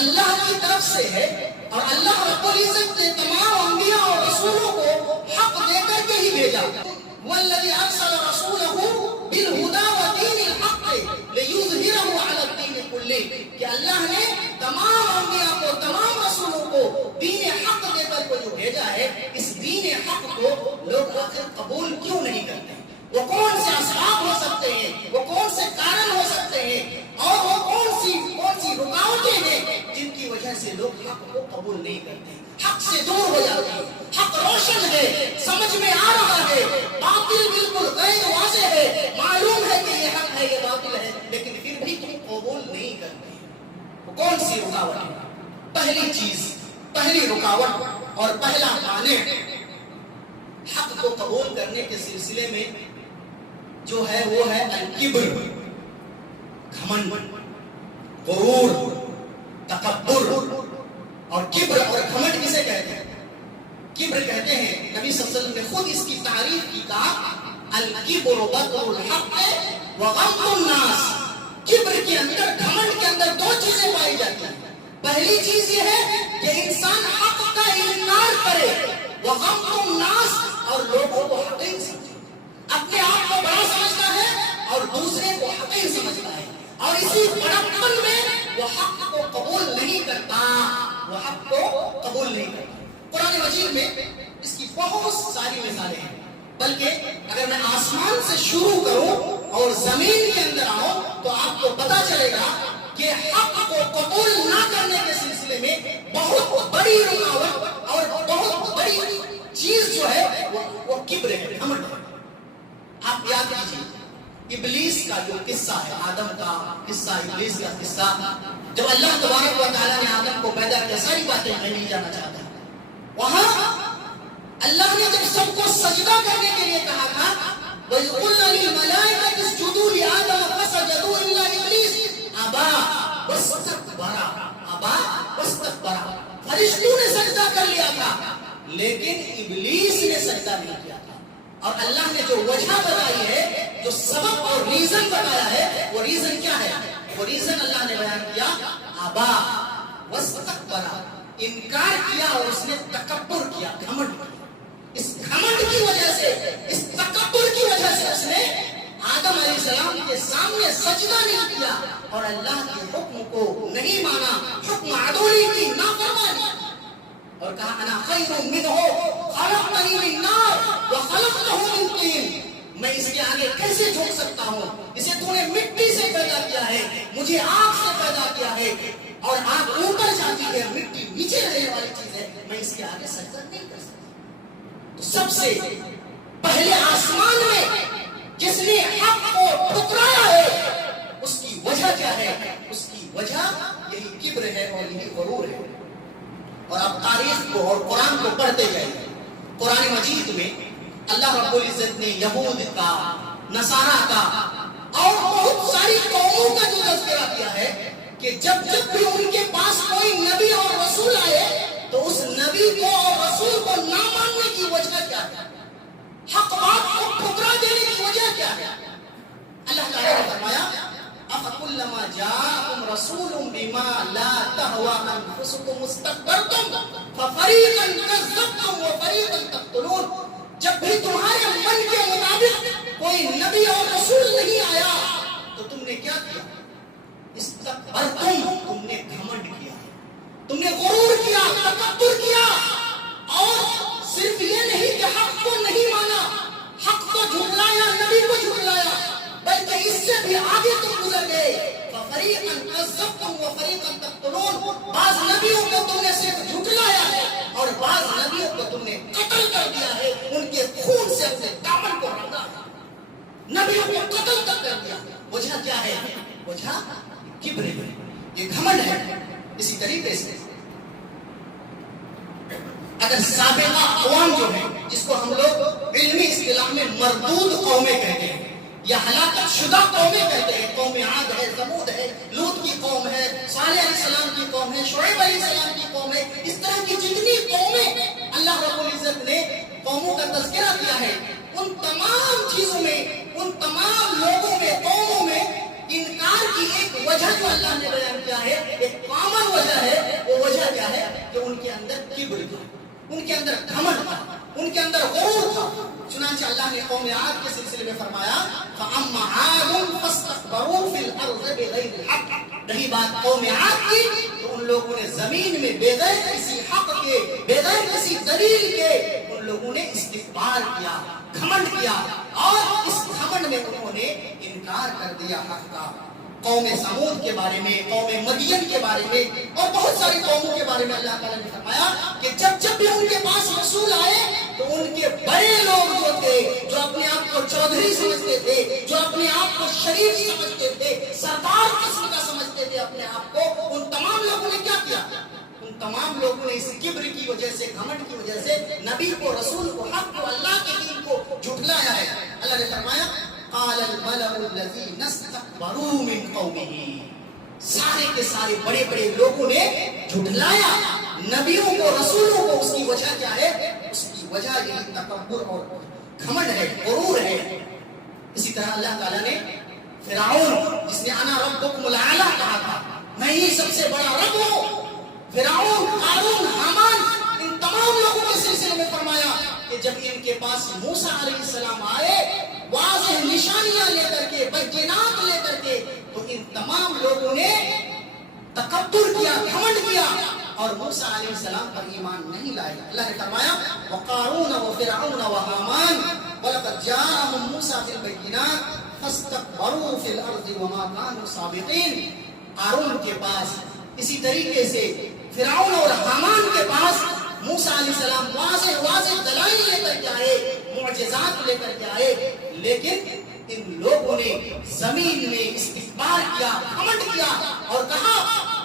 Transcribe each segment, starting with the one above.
اللہ کی طرف سے ہے، اور اللہ رب العزت نے تمام انبیاء اور رسولوں کو حق دے کر کے ہی بھیجا. والذی ارسل رسولہ بالہدی ودین الحق لیظہرہ علی الدین کلہ، کہ اللہ نے تمام انبیاء کو، تمام رسولوں کو دین حق دے کر کو جو بھیجا ہے، اس دین حق کو لوگ آخر قبول کیوں نہیں کرتے؟ وہ کون سے اسباب ہو سکتے ہیں، وہ کون سے کارن ہو سکتے ہیں، اور وہ کون سی رکاوٹیں ہیں جن کی وجہ سے لوگ حق کو قبول نہیں کرتے، حق سے دور ہو جاتے ہیں؟ حق روشن ہے، سمجھ میں آ رہا ہے، باطل بالکل غیر واضح ہے، معلوم ہے کہ یہ حق ہے، یہ باطل ہے، لیکن پھر بھی تم قبول نہیں کرتے. وہ کون سی رکاوٹ ہے؟ پہلی چیز، پہلی رکاوٹ اور پہلا مانع حق کو قبول کرنے کے سلسلے میں جو ہے وہ ہے الکبر، گھمنڈ، غرور، تکبر. اور کبر اور گھمنڈ کسے کہتے ہیں؟ کبر کہتے ہیں، نبی صلی اللہ علیہ وسلم نے خود اس کی تعریف کی، کہا الکبر بطر الحق وغمط الناس. کبر کے اندر، گھمنڈ کے اندر دو چیزیں پائی جاتی ہیں. پہلی چیز یہ ہے کہ انسان حق کا انکار کرے، وغمط الناس، اور لوگوں کو حقیر سمجھے، اپنے آپ کو بڑا سمجھتا ہے اور دوسرے کو حقیر سمجھتا ہے، اور اسی بڑپن میں وہ حق کو قبول نہیں کرتا، وہ حق کو قبول نہیں کرتا. قرآن مجید میں اس کی بہت ساری مثالیں ہیں، بلکہ اگر میں آسمان سے شروع کروں اور زمین کے اندر آؤں تو آپ کو پتا چلے گا کہ حق کو قبول نہ کرنے کے سلسلے میں بہت بڑی رکاوٹ اور بہت بڑی چیز جو ہے وہ کبر ہے، گھمنڈ ہے. آپ یاد کیجیے ابلیس کا جو قصہ ہے، آدم کا قصہ، ابلیس کا قصہ، جب اللہ تبارک و تعالیٰ نے آدم کو پیدا کیا، ساری باتیں میں نہیں جانا چاہتا. وہاں اللہ نے جب سب کو سجدہ کرنے کے لیے کہا تھا، وَإِذْ قُلْنَا لِلْمَلَائِكَةِ اسْجُدُوا لِآدَمَ فَسَجَدُوا إِلَّا إِبْلِيسَ أَبَىٰ وَاسْتَكْبَرَ. أَبَىٰ وَاسْتَكْبَرَ. فرشتوں نے سجدہ کر لیا تھا لیکن ابلیس نے سجدہ نہیں کیا تھا. اور اللہ نے جو وجہ بتائی ہے، جو سبب اور ریزن بتایا ہے، وہ ریزن کیا ہے؟ وہ ریزن اللہ نے بیان کیا، ابا واستکبر، انکار کیا اور اس نے تکبر کیا، گھمنڈ کیا. اس گھمنڈ کی وجہ سے، اس تکبر کی وجہ سے اس نے آدم علیہ السلام کے سامنے سجدہ نہیں کیا اور اللہ کے حکم کو نہیں مانا، حکم عدولی کی نافرمانی، اور کہا انا خیر منہ خلقتنی من نار وخلقتہ من طین. میں اس کے آگے کیسے جھک سکتا ہوں؟ اسے تو نے مٹی سے پیدا کیا ہے، مجھے آگ سے پیدا کیا ہے، اور آگ اوپر جاتی ہے، مٹی نیچے رہنے والی چیز ہے، میں اس کے آگے سجدہ نہیں کر سکتا. تو سب سے پہلے آسمان میں جس نے حق کو ٹھکرایا ہے، اس کی وجہ کیا ہے؟ اس کی وجہ یہی کبر ہے اور یہی غرور ہے. اور آپ تاریخ کو اور قرآن کو پڑھتے جائیے. قرآن مجید میں اللہ رب العزت نے یہود کا، نصارہ کا اور بہت ساری قوموں کا جو تذکرہ کیا ہے کہ جب بھی ان کے پاس کوئی نبی اور رسول آئے تو اس نبی کو اور رسول کو نہ ماننے کی وجہ کیا ہے، حق بات کو ٹھکرا دینے کی وجہ کیا ہے. اللہ تعالیٰ نے فرمایا أَفَكُلَّمَا جَاءَكُمْ رَسُولٌ بِمَا لَا تَهْوَىٰ أَنفُسُكُمُ اسْتَكْبَرْتُمْ فَفَرِيقًا كَذَّبْتُمْ وَفَرِيقًا تَقْتُلُونَ. جب بھی تمہارے من کے مطابق کوئی نبی اور رسول نہیں آیا تو تم نے کیا کیا؟ استکبرتم، تم نے گھمنڈ کیا، تم نے غرور کیا، تکبر کیا. اور صرف یہ نہیں کہ حق کو نہیں مانا، حق کو جھٹلایا، نبی کو جھٹلایا، بلکہ اس سے بھی آگے تم گزر گئے. فَفَرِيقًا كَذَّبْتُمْ وَفَرِيقًا تَقْتُلُونَ. بعض نبیوں کو تم نے صرف جھٹلایا ہے اور بعض نبیوں کو تم نے قتل کر دیا ہے، ان کے خون سے اپنے دامن کو رنگا ہے، نبیوں کو قتل تک کر دیا. وجہ کیا ہے؟ وجہ کبر ہے، یہ گھمنڈ ہے. اسی طریقے سے اگر سابقہ اقوام جو ہے، جس کو ہم لوگ علمی اصطلاح میں مردود قومیں کہتے ہیں یا ہلاکت شدہ قومیں کہتے ہیں، قوم عاد ہے، ثمود ہے، لوط کی قوم ہے، صالح علیہ السلام کی قوم ہے، شعیب علیہ السلام کی قوم ہے، اس طرح کی جتنی قومیں اللہ رب العزت نے قوموں کا تذکرہ کیا ہے، ان تمام چیزوں میں، ان تمام لوگوں میں، قوموں میں انکار کی ایک وجہ جو اللہ نے بیان کیا ہے، ایک کامن وجہ ہے، کے اندر گھمنڈ تھا، ان کے اندر غرور تھا. چنانچہ اللہ نے قوم عاد کے سلسلے میں فرمایا فَأَمَّا عَادٌ فَاسْتَكْبَرُوا فِي الْأَرْضِ بِغَيْرِ الْحَقِّ. رہی بات قوم عاد کی تو ان لوگوں نے زمین میں بغیر کسی حق کے، بغیر کسی دلیل کے ان لوگوں نے استکبار کیا، گھمنڈ کیا، اور اس گھمنڈ میں انہوں نے انکار کر دیا حق کا. قوم سمود کے بارے میں، قوم مدین کے بارے میں اور بہت ساری قوموں کے بارے میں اللہ تعالیٰ نے فرمایا کہ جب بھی ان کے پاس رسول آئے تو ان کے بڑے لوگ جو تھے، جو اپنے آپ کو چودھری سمجھتے تھے، جو اپنے آپ کو شریف سمجھتے تھے، سردار قسم کا سمجھتے تھے اپنے آپ کو، ان تمام لوگوں نے کیا کیا؟ ان تمام لوگوں نے اس کبر کی وجہ سے، گھمنڈ کی وجہ سے نبی کو، رسول کو، حق کو، اللہ کے دین کو جھٹلایا ہے. اللہ نے فرمایا قال الملأ الذين استكبروا من قومه. سارے کے سارے بڑے بڑے لوگوں نے جھٹلایا نبیوں کو، رسولوں کو. اس کی وجہ کیا ہے؟ اس کی وجہ یہی تکبر اور گھمنڈ ہے، غرور ہے. اسی طرح اللہ تعالیٰ نے فرعون، جس نے انا ربکم الاعلی کہا تھا، میں ہی سب سے بڑا رب ہوں، فرعون، قارون، حامان، ان تمام لوگوں کے سلسلے میں فرمایا کہ جب ان کے پاس موسیٰ علیہ السلام آئے واضح نشانیاں لے کر کے، بینات لے کر کے، تو ان تمام لوگوں نے تکبر کیا، گھمنڈ کیا اور موسیٰ علیہ السلام پر ایمان نہیں لائے. اللہ نے فرمایا وقارون وفرعون وحامان ولقد جاءهم موسیٰ بالبینات فاستكبروا في الارض وما كانوا سابقین. قارون کے پاس اسی طریقے سے فرعون اور حامان کے پاس موسیٰ علیہ السلام واضح دلائل لے کر کے آئے، معجزات لے کر کے آئے، لیکن ان لوگوں نے زمین میں استکبار کیا، گھمنڈ کیا اور کہا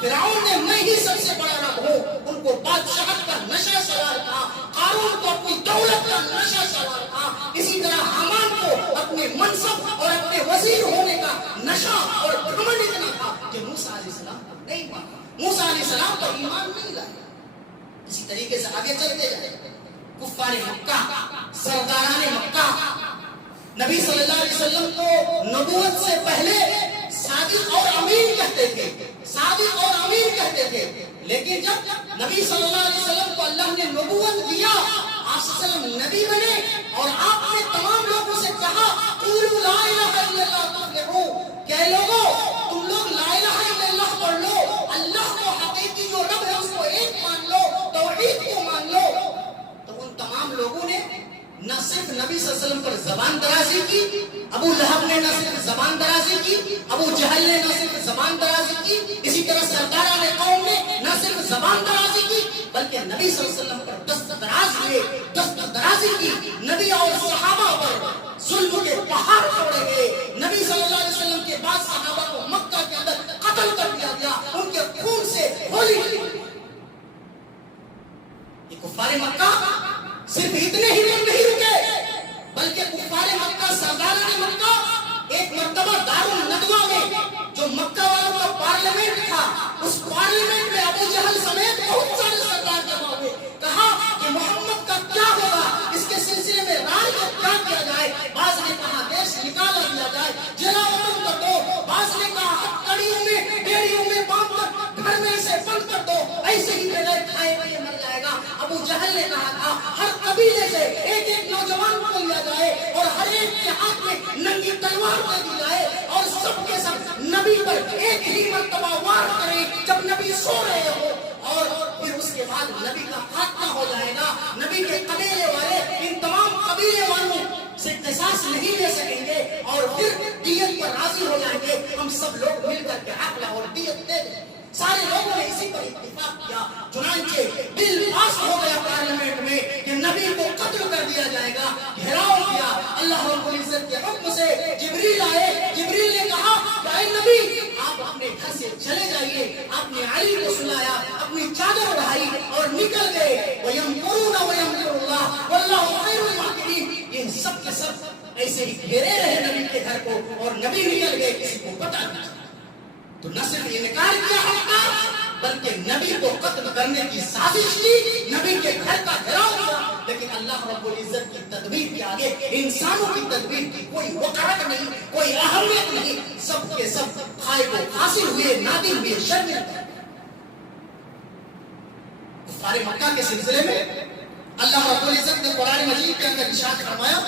فرعون نے میں ہی سب سے بڑا رب ہوں. ان کو بادشاہت کا نشہ سوار تھا، قارون کو اپنی دولت کا نشہ سوار تھا، اسی طرح حامان کو اپنے منصب اور اپنے وزیر ہونے کا نشہ اور گھمنڈ اتنا تھا کہ موسیٰ علیہ السلام کو نہیں مانا، موسیٰ علیہ السلام پر ایمان نہیں لائے. اسی طریقے سے آگے چلتے جائیں. کفار مکہ، سرداران مکہ نبی صلی اللہ علیہ وسلم کو نبوت سے پہلے صادق اور امین کہتے تھے، صادق اور امین کہتے تھے. لیکن جب نبی صلی اللہ علیہ وسلم کو اللہ نے نبوت دیا، آپ صلی اللہ علیہ وسلم نبی بنے اور آپ نے تمام لوگوں سے کہا قولوا لا الہ الا اللہ تفلحوا، کہ لوگوں تم لوگ لا الہ الا اللہ پڑھ لو، اللہ کو حقیقی جو رب ہے اس کو ایک مان لو، توحید کو مان لو. تو ان تمام لوگوں نے نہ صرف نبی صلی اللہ علیہ وسلم پر زبان درازی کی، ابو لہب نے نہ صرف زبان درازی کی، ابو جہل نے نہ صرف زبان درازی کی، اسی طرح سرداران قوم نے نہ صرف زبان درازی کی بلکہ نبی صلی اللہ علیہ وسلم پر دست دراز ہوئے، دست درازی کی. نبی اور صحابہ پر ظلم کے پہاڑ توڑے گئے. نبی صلی اللہ علیہ وسلم کے بعد صحابہ کو مکہ کے اندر قتل کر دیا گیا، ان کے خون سے ہولی ہوئی. یہ کفار مکہ صرف اتنے ہی لوگ نہیں رکے بلکہ کفار مکہ، سرداران مکہ ایک مرتبہ دار الندوہ میں جو مکہ والوں کا پارلیمنٹ تھا، اس پارلیمنٹ میں ابو جہل سمیت بہت سارے سردار جمع ہوئے. کہا کہ محمد کا کیا ہوگا، اس کے سلسلے میں رائے کو کیا کیا جائے. بعض نے کہا دیش نکالا دیا جائے، جلا وطن کر دو. بعض نے کہا ہتھکڑیوں میں، بیڑیوں میں باندھ کر گھر میں اسے بند کر دو، ایسے ہی بغیر کھائے پیے مر جائے گا. ابو جہل نے کہا تھا ہر قبیلے سے ایک ایک نوجوان کو لیا جائے اور ہر ایک کے ہاتھ میں ننگی تلوار دے دی جائے اور سب کے سب نبی پر ایک ہی مرتبہ وار کریں جب نبی سو رہے ہو، اور پھر اس کے بعد نبی کا خاتمہ ہو جائے گا. نبی کے قبیلے والے ان تمام قبیلے والوں سے قصاص نہیں لے سکیں گے اور پھر دیت پر راضی ہو جائیں گے. ہم سب لوگ مل کر کے عقل اور دیت دے دیں. سارے لوگوں نے اسی پر اتفاق کیا. چنانچہ بل پاس ہو گیا پارلیمنٹ میں کہ نبی کو قتل کر دیا جائے گا. گھیراؤ کیا اللہ رب العزت کے حکم سے. جبریل آئے، جبریل نے کہا کہ اے نبی آپ اپنے گھر سے چلے جائیے. آپ نے علی کو سلایا، اپنی چادر اڑائی اور نکل گئے. وَيَمْكُرُونَ وَيَمْكُرُ اللَّهُ وَاللَّهُ خَيْرُ الْمَاكِرِينَ. یہ سب کے سب ایسے ہی گھیرے رہے نبی کے گھر کو اور نبی نکل گئے، کسی کو پتہ نہیں. تو نہ صرف انکار کیا ہوتا بلکہ نبی کو قتل کرنے کی سازش کی، نبی کے گھر کا گھیراؤ کیا. لیکن اللہ رب العزت کی تدبیر کے آگے انسانوں کی تدبیر کی کوئی وقعت نہیں، کوئی اہمیت نہیں. سب کے سب کھائے کو حاصل ہوئے، نادم ہوئے، شرمندہ. کفار مکہ کے سلسلے میں اللہ رب العزت نے قرآن مجید کے اندر ارشاد فرمایا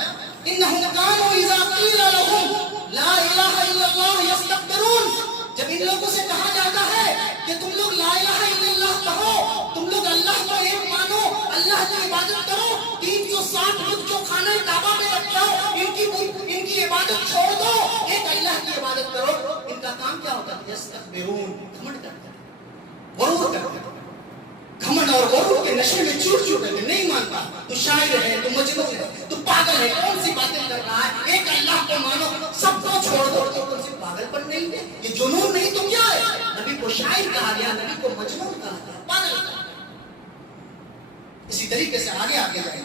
انہم کانوا اذا قیل لهم لا الہ الا اللہ یستکبرون. جب ان لوگوں سے کہا جاتا ہے کہ تم لوگ لا الہ الا اللہ کہو، تم لوگ اللہ کو ایک مانو، اللہ کی عبادت کرو، 360 بت جو خانہ کعبہ میں رکھاؤ ان کی عبادت چھوڑ دو، ایک اللہ کی عبادت کرو، ان کا کام کیا ہوتا ہے؟ یستکبرون، گھمنڈ کرتے ہیں، غرور کرتے ہیں. گھمنڈ اور غرور کے نشے میں چور چور کر کے نہیں مانتا تو شاعر ہے، تو مجنون ہے، تو پاگل ہے، کون سی باتیں کر رہا ہے؟ ایک اللہ کو مانو، سب کو چھوڑ دو. تو کون سی پاگل پر نہیں ہے؟ یہ جنون نہیں تو کیا ہے؟ نبی کو شاعر کہا گیا، نبی کو مجنون کہا گیا، پاگل کہا گیا. اسی طریقے سے آگے جائیں.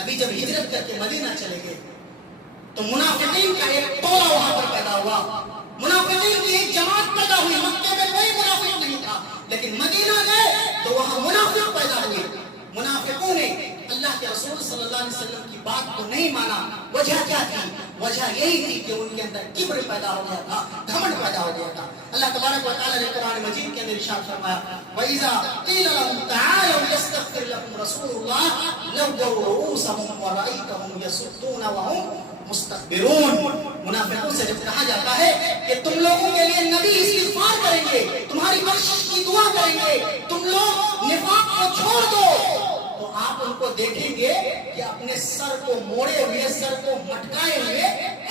نبی جب ہجرت کر کے مدینہ چلے گئے تو منافقین کا ایک ٹولہ وہاں پر پیدا ہوا، منافقین کی ایک جماعت پیدا ہوئی. مکے میں کوئی منافق نہیں تھا، لیکن مدینہ گئے تو وہاں منافق پیدا ہوئے. منافقوں نے اللہ کے رسول صلی اللہ علیہ وسلم کی بات کو نہیں مانا. وجہ کیا تھی؟ وجہ یہی تھی کہ ان کے اندر کبر پیدا ہو گیا تھا، گھمنڈ پیدا ہو گیا تھا. اللہ تبارک و تعالیٰ نے قرآن مجید کے اندر ارشاد فرمایا وَإِذَا قِيلَ لَهُمْ تَعَالَوْا يَسْتَغْفِرْ لَكُمْ رَسُولُ اللَّهِ لَوَّوْا رُءُوسَهُمْ وَرَأَيْتَهُمْ يَصُدُّونَ وَهُمْ مُسْتَكْبِرُونَ. منافقوں سے جب کہا جاتا ہے کہ تم لوگوں کے لیے نبی استغفار کریں گے، تمہاری بخشش کی دعا کریں گے، تم لوگ نفاق کو چھوڑ دو، تو آپ ان کو دیکھیں گے کہ اپنے سر کو موڑے ہوئے، سر کو مٹکائے ہوئے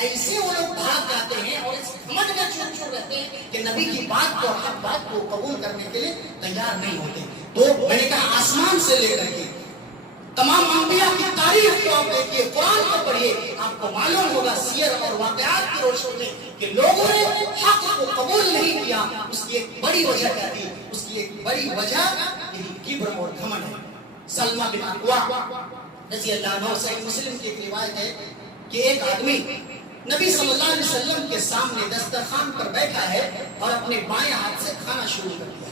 ایسے وہ لوگ بھاگ جاتے ہیں اور اس سمجھ میں چور رہتے ہیں کہ نبی کی بات کو، حق بات کو قبول کرنے کے لیے تیار نہیں ہوتے. تو میں نے کہا آسمان سے لے کر کے تمام انبیاء کی تاریخ کو آپ دیکھیے، قرآن کو پڑھیے، آپ کو معلوم ہوگا سیر اور واقعات کی روشنی میں کہ لوگوں نے حق کو قبول نہیں کیا. اس کی ایک بڑی وجہ کیا تھی؟ اس کی ایک بڑی وجہ یہی کبر اور گھمنڈ ہے. سلمہ بن اکوا رضی اللہ عنہ، صحیح مسلم کی ایک روایت ہے کہ ایک آدمی نبی صلی اللہ علیہ وسلم کے سامنے دسترخوان پر بیٹھا ہے اور اپنے بائیں ہاتھ سے کھانا شروع کر دیا.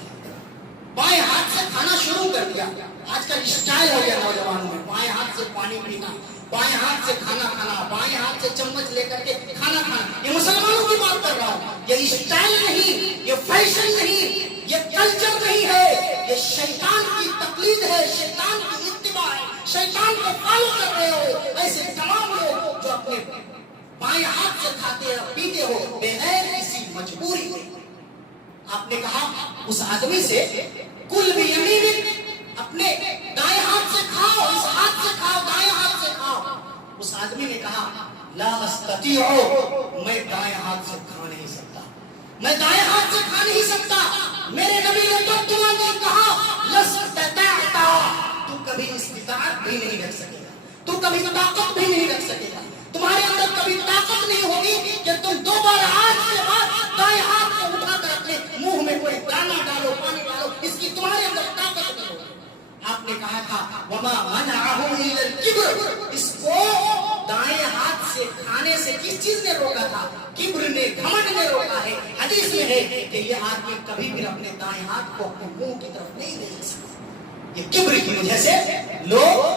بائیں ہاتھ سے کھانا شروع کر دیا. آج کل اسٹائل ہو گیا نوجوانوں میں، بائیں ہاتھ سے پانی پینا، بائیں ہاتھ سے کھانا کھانا، بائیں ہاتھ سے چمچ لے کر کے کھانا کھانا. یہ مسلمانوں کی بات کر رہا ہوں. یہ اسٹائل نہیں، یہ فیشن نہیں، یہ کلچر نہیں ہے، یہ شیطان کی تقلید ہے، شیطان کی اتباع ہے، شیطان کو فالو کر رہے ہو. ایسے تمام لوگ جو اپنے بائیں ہاتھ سے کھاتے اور پیتے ہو بغیر کسی مجبوری کے. آپ نے کہا اس آدمی سے کل بھی یمینک، اپنے دائیں ہاتھ سے کھاؤ، اس ہاتھ سے کھاؤ، دائیں ہاتھ سے کھاؤ. اس آدمی نے کہا لا استطیع، میں دائیں ہاتھ سے کھا نہیں سکتا، میں دائیں ہاتھ سے کھا نہیں سکتا. میرے نبی نے تو تمہیں نہیں کہا لستطعت، تو کبھی استطاعت بھی نہیں رکھ سکے گا، تو کبھی طاقت بھی نہیں رکھ سکے گا، تمہارے اندر کبھی طاقت نہیں ہوگی کہ تم دوبارہ آج کے بعد دائیں ہاتھ کو اٹھا کر اپنے منہ میں کوئی دانا ڈالو، پانی ڈالو، اس کی تمہارے اندر طاقت نہیں ہوگی. آپ نے کہا تھا وما منعه الا الكبر، اس کو دائیں ہاتھ سے کھانے سے کس چیز نے روکا تھا؟ کبر نے، گھمنڈ نے روکا ہے. حدیث میں ہے کہ یہ آدمی کبھی بھی اپنے دائیں ہاتھ کو اپنے منہ کی طرف نہیں لے جا سکتا. یہ کبر کی وجہ سے لوگ